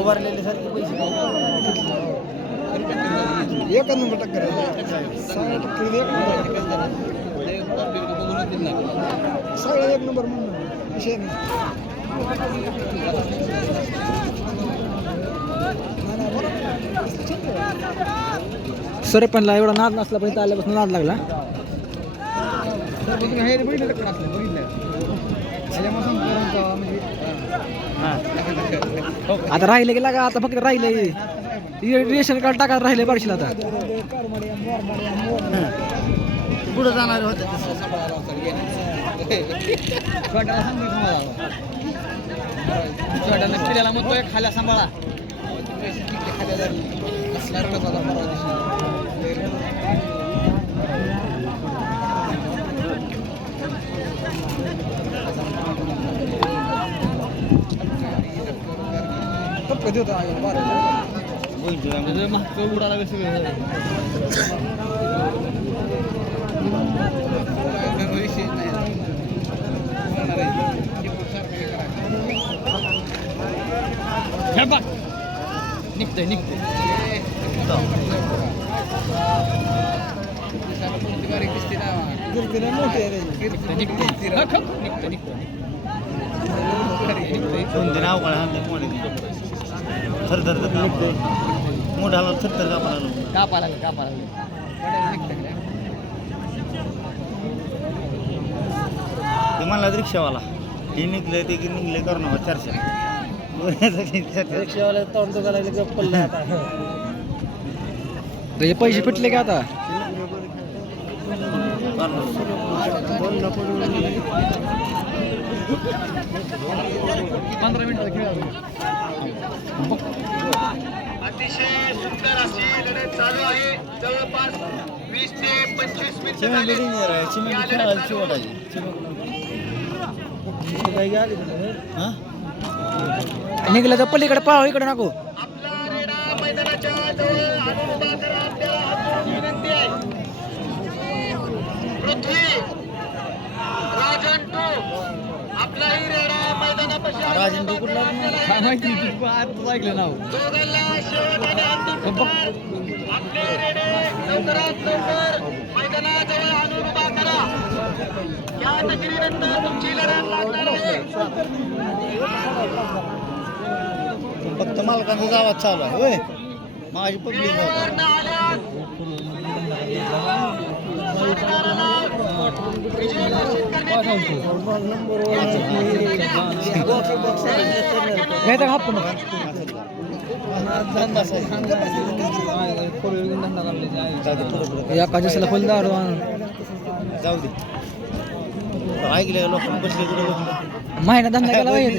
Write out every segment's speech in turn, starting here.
उभारलेले सारखे पैसे एक नंबर टक्कर 6 सगळं एक नंबर म्हणून विषय नाही. सर पण एवढा नाद नसला पण इथं आल्यापासून नाद लागला. आता राहिले गेला का? आता फक्त राहिले रेशन कार्ड टाकायला राहिले पाडशील आता. पुढे जाणार होते पिढ्याला म्हणतोय खाल्या सांभाळा. कधी होता मागचं उडाला कसं निघतंय निघतंय मोठाला थरथर कापायला ते म्हणला रिक्षावाला हे निघले ते निघले करून चर्चा रिक्षावाला तोंड करायला गप्पल हे पैसे फिटले का आता? 15 मिनिटं खेळ अतिशय सुंदर अशी लढत चालू आहे. जवळपास 20 ते 25 मिनिटं निघलं तर पलीकडे पाहू, इकडे नको. आपला रेडा मैदानाच्या जवळ विनंती आहे. पृथ्वी राजन टू आपलाही रेडा मैदानापाशी राजन टू कुठला काय माहिती ऐकलं नाव. दोघांना शेवट आणि अंतिम आपले रेडे लवकरात लवकर मैदानाजवळ आणून उभा करा. या तक्रीनंतर तुमची लढत लागणार आहे. फक्त मालकांचा आवाज चालू आहे होय. माझी पब्लिक जाऊ दे. ऐकले लोक बसले कुठे महिना धंदा केला पाहिजे.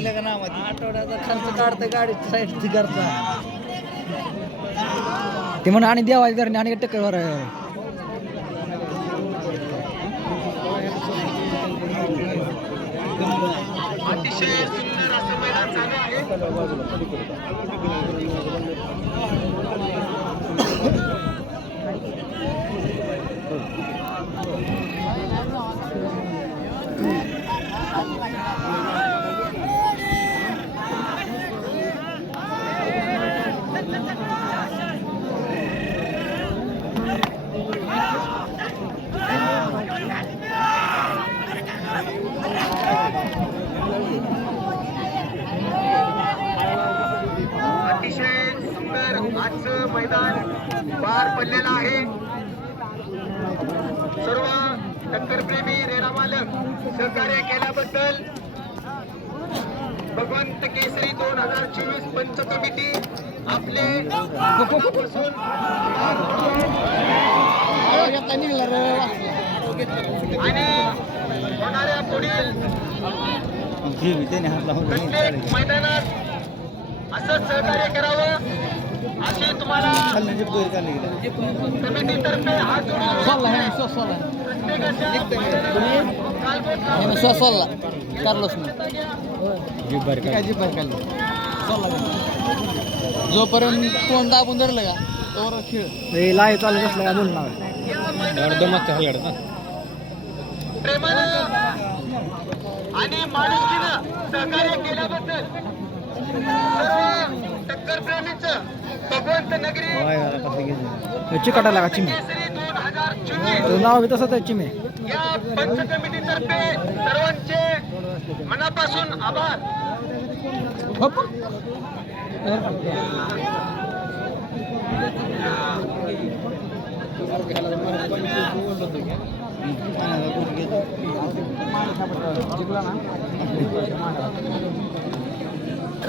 आठवड्याचा खर्च काढते गाडी साईड करता ते म्हणून आणि देवाची धरणे आणि टक्कर अतिशय सुंदर असं मैदान चालू आहे. अतिशय सुंदर आजचं मैदान पार पडलेलं आहे. सर्व टक्करप्रेमी रेडा मालक सहकार्य केल्याबद्दल भगवंत केसरी 2024 पंच कमिटी आपले मनापासून आणि होणाऱ्या पुढील प्रत्येक मैदानात असं सहकार्य करावं अशी तुम्हाला कमिटीतर्फे हात जोपर्यंत कोण दाबून धरलं का तोवर खेळ लाय चालू बसलं का बोलणार प्रेमानं आणि माणुसकीनं सहकार्य केल्याबद्दल सर्व टक्कर प्रेमींचं भगवंत नगरी चिकाटायला का चिमे केसरी 2024 नाव बी तसंच आहे चिमे या पंच कमिटीतर्फे सर्वांचे मनापासून आभार.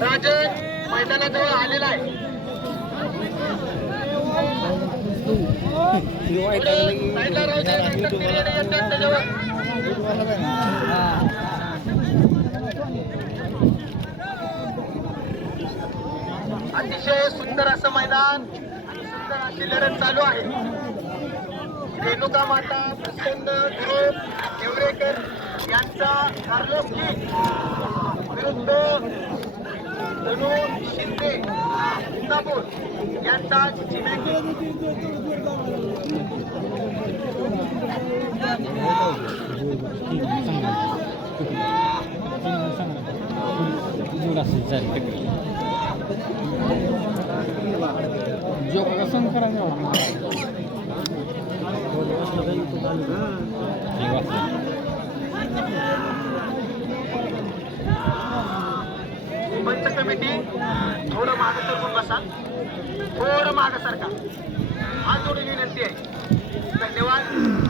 राजन मैदानाजवळ आलेला आहे. साईडला राहू दे, नंतर पिरियड येतात त्याच्यावर. अतिशय सुंदर असं मैदान आणि सुंदर अशी लढत चालू आहे. रेणुका माता प्रसन्न गुरु देवरेकर यांचा कार्लोस्की विरुद्ध तनू शिंदे इंदापूर यांचा चिमेकी. जो का संग करायला पंच कमिटी थोडं मागे सरकून बसा, थोडं मागे सरका, हात जोडून विनंती आहे. धन्यवाद.